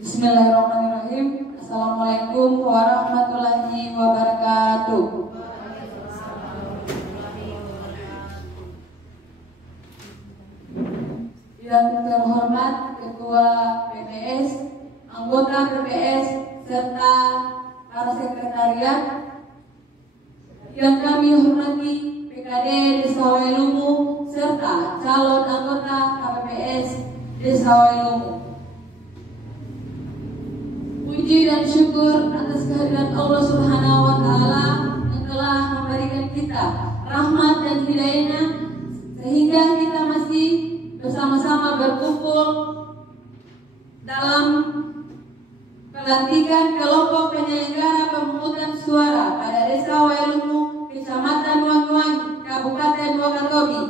Bismillahirrahmanirrahim. Assalamualaikum warahmatullahi wabarakatuh. Yang terhormat Ketua PPS, anggota PPS, serta para sekretariat. Yang kami hormati PKD Desa Wailungu serta calon anggota KPPS Desa Wailungu. Puji dan syukur atas kehadiran Allah Subhanahu wa Ta'ala yang telah memberikan kita rahmat dan hidayahnya sehingga kita masih bersama-sama berkumpul dalam pelantikan kelompok penyelenggara pemungutan suara pada Desa Wailungu, Kecamatan Wangi-Wangi, Kabupaten Wakatobi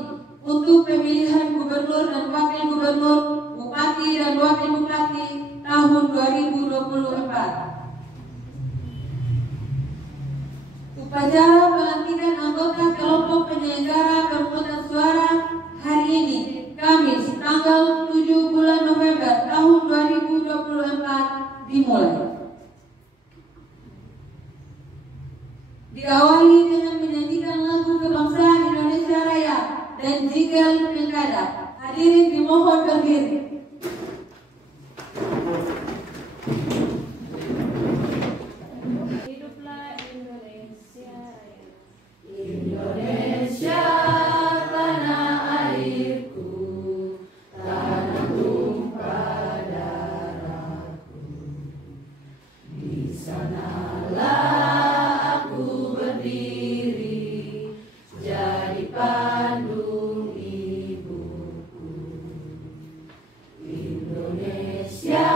untuk pemilihan gubernur dan wakil gubernur, bupati dan wakil bupati tahun 2024. Upacara pelantikan anggota kelompok penyelenggara pemungutan suara hari ini, Kamis, tanggal 7 bulan November tahun 2024 dimulai. Diawali dengan menyanyikan lagu kebangsaan Indonesia Raya dan jingle pilkada. Hadirin dimohon berdiri. Hiduplah Indonesia Raya. Indonesia tanah airku, tanah tumpah darahku. Di sanalah aku berdiri, jadi pandung ibuku. Indonesia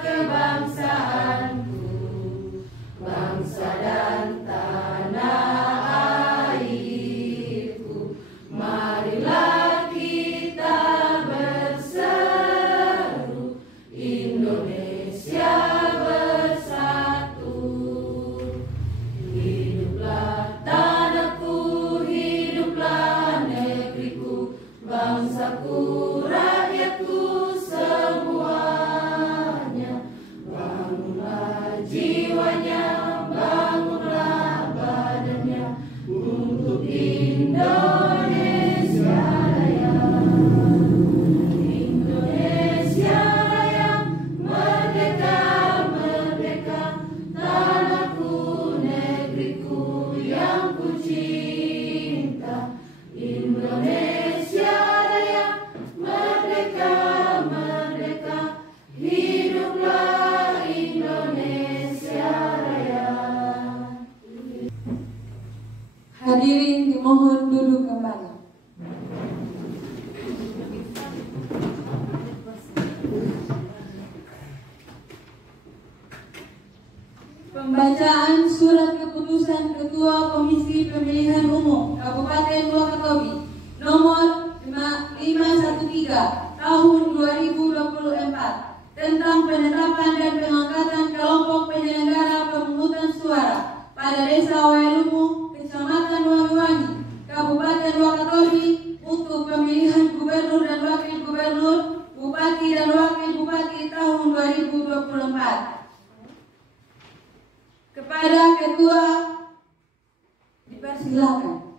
kebangsaanku, bangsa dan tanah airku. Marilah kita berseru, Indonesia bersatu. Hiduplah tanahku, hiduplah negeriku, bangsaku, rakyatku semuanya. Bangunlah jiwanya, bangunlah badannya untuk Indonesia Raya. Indonesia Raya, merdeka, merdeka, tanahku, negeriku yang ku cinta. Indonesia Raya, merdeka, merdeka, hiduplah Indonesia Raya. Hadirin dimohon duduk kembali. Pembacaan surat keputusan Ketua Komisi Pemilihan Umum Kabupaten Wakatobi nomor 513 tahun 2024 tentang penetapan dan pengangkatan kelompok penyelenggara pemungutan suara pada Desa Wailungu, Kecamatan Wangi-Wangi, Kabupaten Wakatobi untuk pemilihan gubernur dan wakil gubernur, bupati dan wakil bupati tahun 2024. Kepada Ketua dipersilakan.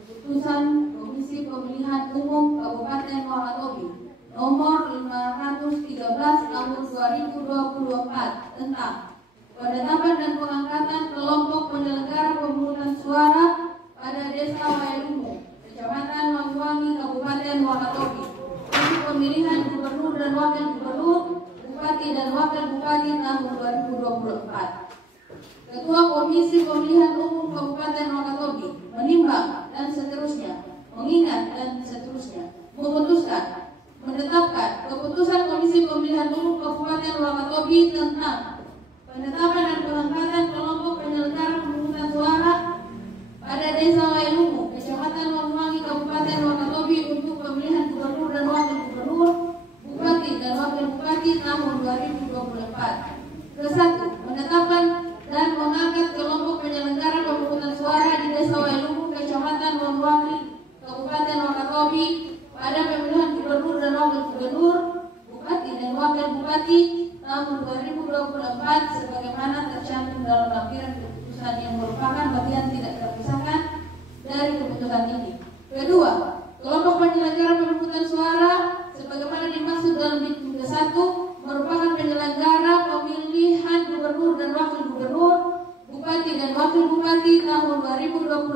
Keputusan Komisi Pemilihan Umum Kabupaten Wakatobi nomor 513 tahun 2024 tentang penetapan dan pengangkatan kelompok penyelenggara pemungutan suara pada Desa Wailungu, Kecamatan Wangi-Wangi, Kabupaten Wakatobi untuk pemilihan gubernur dan wakil gubernur, bupati dan wakil bupati tahun 2024. Ketua Komisi Pemilihan Umum Kabupaten Wakatobi menimbang dan seterusnya, mengingat dan seterusnya, memutuskan, menetapkan keputusan Komisi Pemilihan Umum Kabupaten Wakatobi tentang penetapan dan pengangkatan kelompok penyelenggara pemungutan suara pada Desa Wailungu, Kecamatan Wangi-Wangi, Kabupaten Wakatobi untuk pemilihan gubernur dan wakil gubernur, bupati dan wakil bupati tahun 2024. Kesatu, menetapkan dan mengangkat kelompok penyelenggara pemungutan suara di Desa Wailungu, Kecamatan Wangi-Wangi, Kabupaten Wakatobi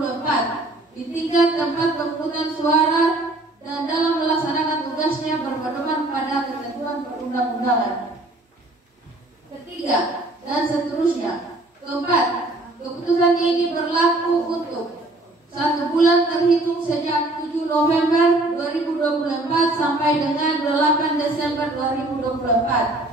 2024 di tingkat tempat pemungutan suara dan dalam melaksanakan tugasnya berpedoman pada ketentuan perundang-undangan. Ketiga, dan seterusnya. Keempat, keputusan ini berlaku untuk 1 bulan terhitung sejak 7 November 2024 sampai dengan 8 Desember 2024.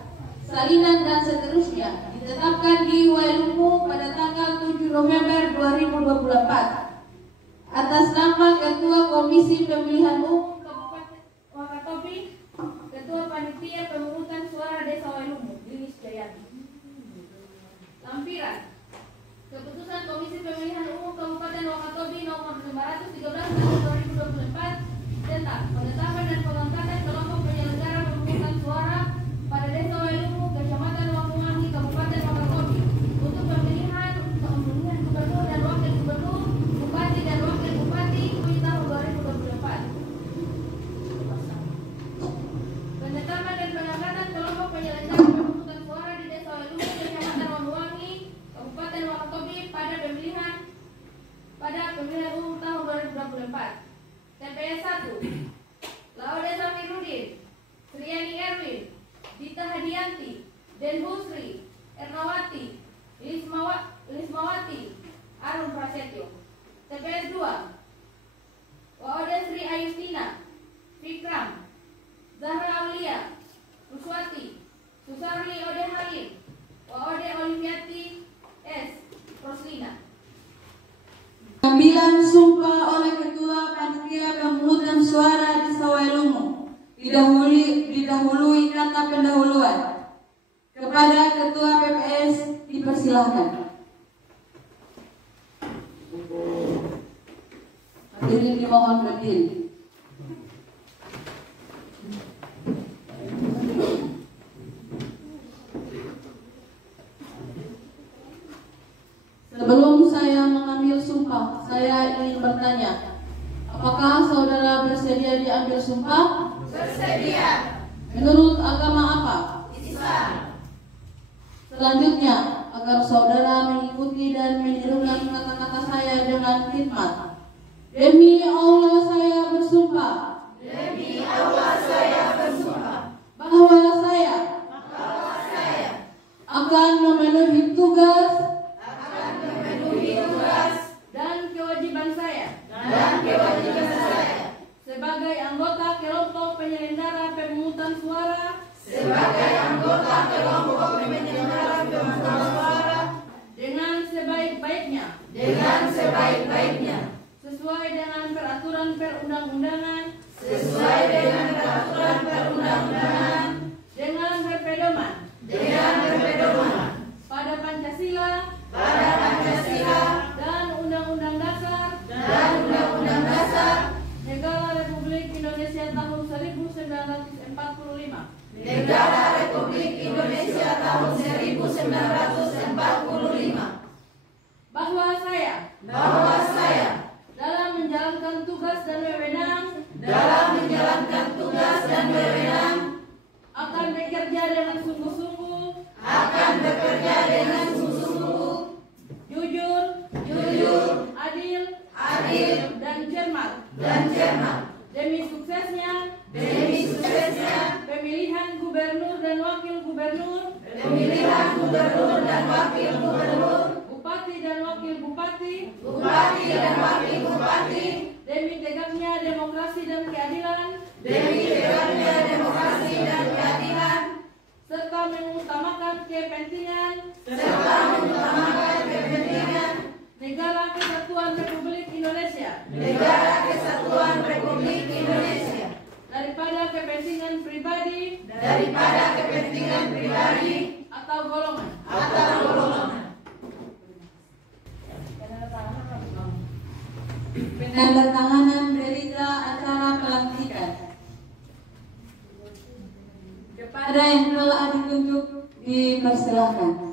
Salinan dan seterusnya ditetapkan di Wailumu pada tanggal 7 November 2024 atas nama Ketua Komisi Pemilihan Umum Kabupaten Wakatobi, Ketua Panitia Pemungutan Suara Desa Wailumu, Lilis Jayati. Lampiran Keputusan Komisi Pemilihan Umum Kabupaten Wakatobi nomor 513 tahun 2024 tentang penetapan dan pengangkatan kelompok penyelenggara pemungutan suara pada Desa Wailumu, Kecamatan Wanguwangi, Kabupaten Wakatobi untuk pemilihan gubernur dan wakil gubernur, bupati dan wakil bupati di tahun 2024. Penetapan dan pengangkatan kelompok penyelenggara pemungutan suara di Desa Wailumu, Kecamatan Wanguwangi, Kabupaten Wakatobi pada pemilihan umum tahun 2024. TPS 1 Laude Samirudin, Sriani Erwin, Dita Hadianti, Den Husri, Ernawati, Lismawati, Arum Prasetyo. TPS 2 Waode Sri Ayustina, Fikram, Zahra Aulia, Ruswati, Susarli Ode Halim, Waode Oliviati S. Roslina. Pengambilan sumpah oleh Ketua Panitia Pemungutan Suara di Wailumu didahului kata pendahuluan. Kepada Ketua PPS dipersilahkan. Hadirin dimohon berdiri. Sebelum saya mengambil sumpah, saya ingin bertanya, apakah saudara bersedia diambil sumpah? Bersedia. Menurut agama apa? Islam. Selanjutnya, agar saudara mengikuti dan menirukan kata-kata saya dengan khidmat. Demi Allah saya bersumpah. Demi Allah saya bersumpah. Bahwa saya akan memenuhi tugas Dan kewajiban saya sebagai anggota kelompok penyelenggara pemungutan suara dengan sebaik-baiknya sesuai dengan peraturan perundang-undangan dengan berpedoman pada Pancasila dan Undang-Undang Dasar Negara Republik Indonesia tahun 1945. Bahwa saya dalam menjalankan tugas dan wewenang akan bekerja dengan sungguh-sungguh, jujur, adil, dan cermat. Demi suksesnya pemilihan gubernur dan wakil gubernur, bupati dan wakil bupati, demi tegaknya demokrasi dan keadilan, serta mengutamakan kepentingan Negara Kesatuan Republik Indonesia daripada kepentingan pribadi atau golongan. penandatanganan berita acara pelantikan. Kepada yang telah ditunjuk dipersilahkan.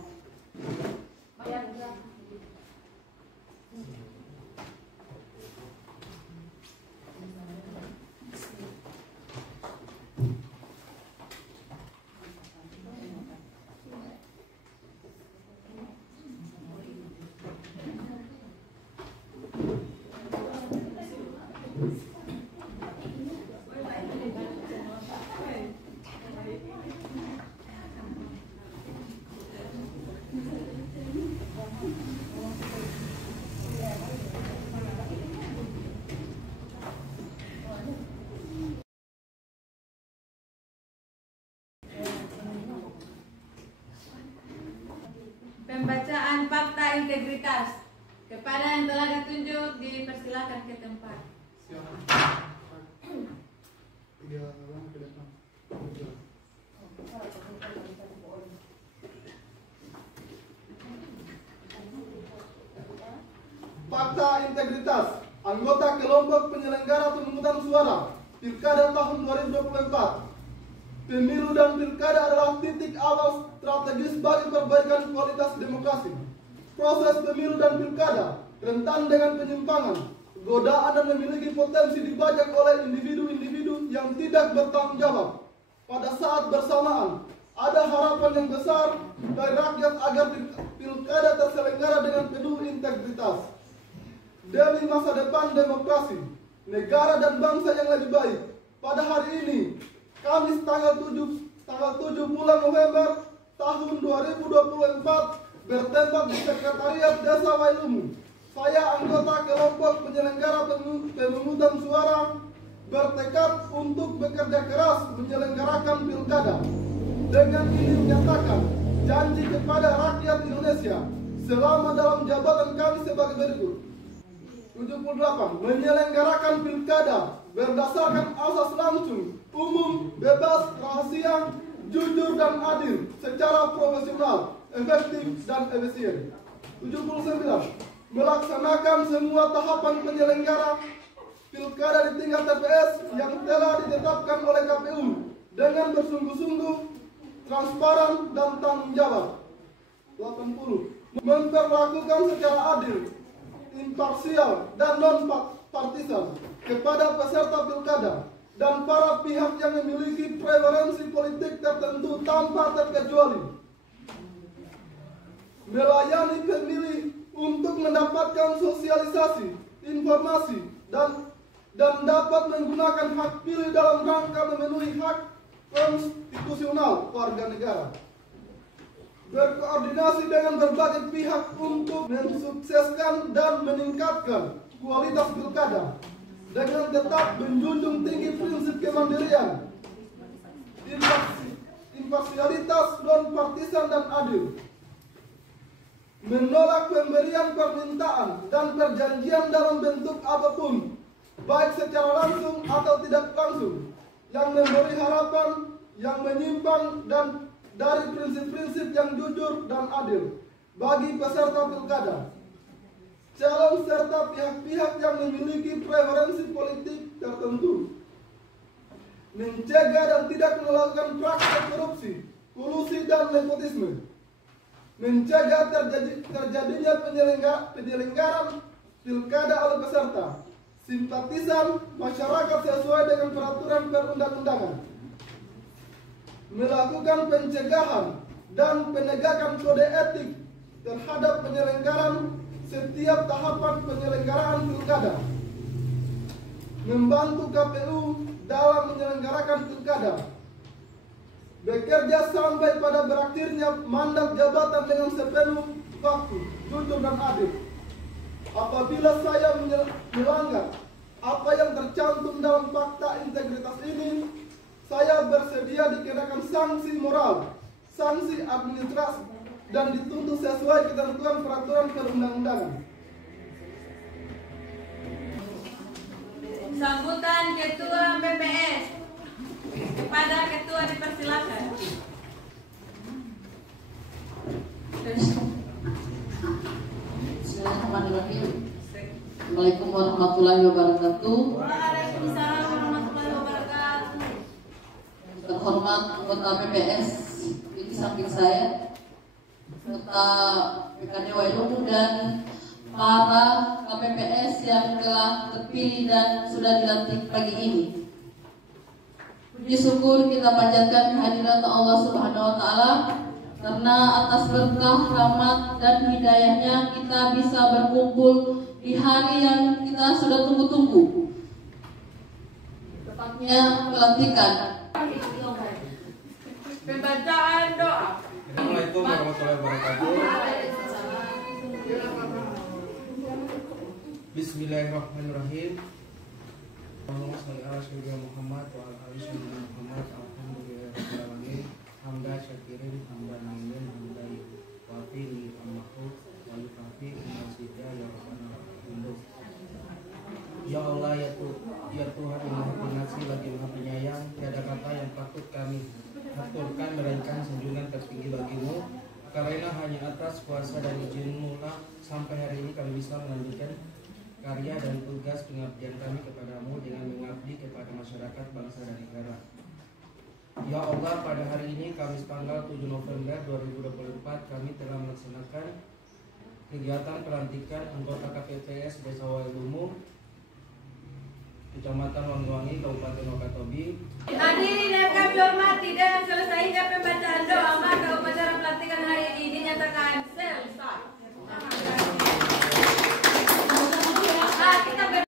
integritas. Kepada yang telah ditunjuk dipersilakan ke tempat. Fakta integritas anggota kelompok penyelenggara pemungutan suara Pilkada tahun 2024. Pemilu dan pilkada adalah titik awal strategis bagi perbaikan kualitas demokrasi. Proses pemilu dan pilkada rentan dengan penyimpangan, godaan dan memiliki potensi dibajak oleh individu-individu yang tidak bertanggung jawab. Pada saat bersamaan, ada harapan yang besar dari rakyat agar pilkada terselenggara dengan penuh integritas. Demi masa depan demokrasi, negara dan bangsa yang lebih baik. Pada hari ini, Kamis tanggal 7 bulan November tahun 2024 bertempat di Sekretariat Desa Wailumu. Saya anggota kelompok penyelenggara pemungutan suara bertekad untuk bekerja keras menyelenggarakan pilkada. Dengan ini menyatakan janji kepada rakyat Indonesia selama dalam jabatan kami sebagai berikut. 78. Menyelenggarakan pilkada berdasarkan asas langsung, umum, bebas, rahasia, jujur dan adil, secara profesional, efektif dan efisien. 79. Melaksanakan semua tahapan penyelenggara pilkada di tingkat TPS yang telah ditetapkan oleh KPU dengan bersungguh-sungguh, transparan dan tanggung jawab. 80. Memperlakukan secara adil, imparsial dan non-partisan kepada peserta pilkada dan para pihak yang memiliki preferensi politik tertentu tanpa terkecuali. Melayani pemilih untuk mendapatkan sosialisasi, informasi, dan dapat menggunakan hak pilih dalam rangka memenuhi hak konstitusional warga negara. Berkoordinasi dengan berbagai pihak untuk mensukseskan dan meningkatkan kualitas pilkada dengan tetap menjunjung tinggi prinsip kemandirian, imparsialitas, non-partisan dan adil. Menolak pemberian permintaan dan perjanjian dalam bentuk apapun, baik secara langsung atau tidak langsung, yang memberi harapan yang menyimpang dan dari prinsip-prinsip yang jujur dan adil bagi peserta pilkada, calon serta pihak-pihak yang memiliki preferensi politik tertentu. Mencegah dan tidak melakukan praktek korupsi, kolusi dan nepotisme. Mencegah terjadinya penyelenggaraan pilkada oleh peserta, simpatisan masyarakat sesuai dengan peraturan perundang-undangan. Melakukan pencegahan dan penegakan kode etik terhadap penyelenggaraan setiap tahapan penyelenggaraan pilkada. Membantu KPU dalam menyelenggarakan pilkada. Bekerja sampai pada berakhirnya mandat jabatan dengan sepenuh waktu, jujur dan adil. Apabila saya melanggar apa yang tercantum dalam fakta integritas ini, saya bersedia dikenakan sanksi moral, sanksi administrasi, dan dituntut sesuai ketentuan peraturan perundang-undangan. Sambutan Ketua PPS. Kepada Ketua dipersilakan. Bismillahirrahmanirrahim. Assalamualaikum warahmatullahi wabarakatuh. Waalaikumsalam warahmatullahi wabarakatuh. Terhormat anggota PPS di samping saya, serta PKD Wailumu dan para KPPS yang telah terpilih dan sudah dilantik pagi ini. Puji syukur kita panjatkan kehadirat Allah Subhanahu wa Ta'ala, karena atas berkah, rahmat dan hidayahnya kita bisa berkumpul di hari yang kita sudah tunggu-tunggu, tepatnya pelantikan. Pembacaan doa. Assalamualaikum warahmatullahi wabarakatuh. Bismillahirrahmanirrahim. Allahumma shalli ala sayyidina Muhammad wa ala ali sayyidina Muhammad. Alhamdulillahirabbil alamin. Hamdan syakirin, hamdan hamdan, hamdan wa fili ammahu wa Bayu Kafi, Umar Sida, Ya Rabbana Induk. Ya Allah, ya Tuhan yang Maha Pengasih lagi Maha Penyayang, tiada kata yang patut kami aturkan melainkan sanjungan tertinggi bagimu, karena hanya atas kuasa dan izin-Mu lah sampai hari ini kami bisa melanjutkan karya dan tugas pengabdian kami kepadamu dengan mengabdi kepada masyarakat, bangsa dan negara. Ya Allah, pada hari ini Kamis tanggal 7 November 2024 kami telah melaksanakan kegiatan pelantikan anggota KPPS Desa Wailumum, Kecamatan Wangi-Wangi, Kabupaten Wakatobi. Hadirin yang kami hormati, dengan